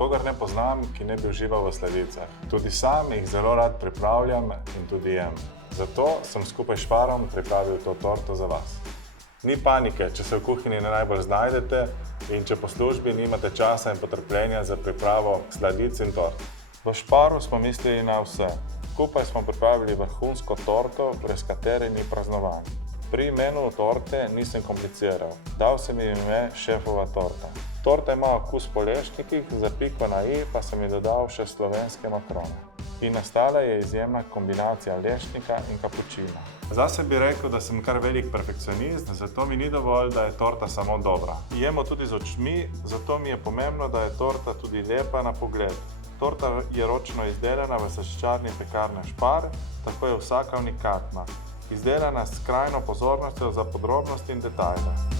Nikogar ne poznam, ki ne bi užival v sladicah. Tudi sam jih zelo rad pripravljam in tudi jem. Zato sem skupaj s Šparom pripravil to torto za vas. Ni panike, če se v kuhinji ne najbolj znajdete in če po službi nimate časa in potrpljenja za pripravo sladic in tort. V Šparu smo mislili na vse. Skupaj smo pripravili vrhunsko torto, brez katere ni praznovanja. Pri imenu torte nisem kompliciral. Dal sem ji ime Šefova torta. Torta ima okus po lešnikih, za piko na i pa sem ji dodal še slovenske makrone. In nastala je izjemna kombinacija lešnika in kapučina. Zase bi rekel, da sem kar velik perfekcionist, zato mi ni dovolj, da je torta samo dobra. Jemo tudi z očmi, zato mi je pomembno, da je torta tudi lepa na pogled. Torta je ročno izdelana v slaščičarni Pekarne Špar, tako je vsaka unikatna. Izdelana s skrajno pozornostjo za podrobnosti in detajle.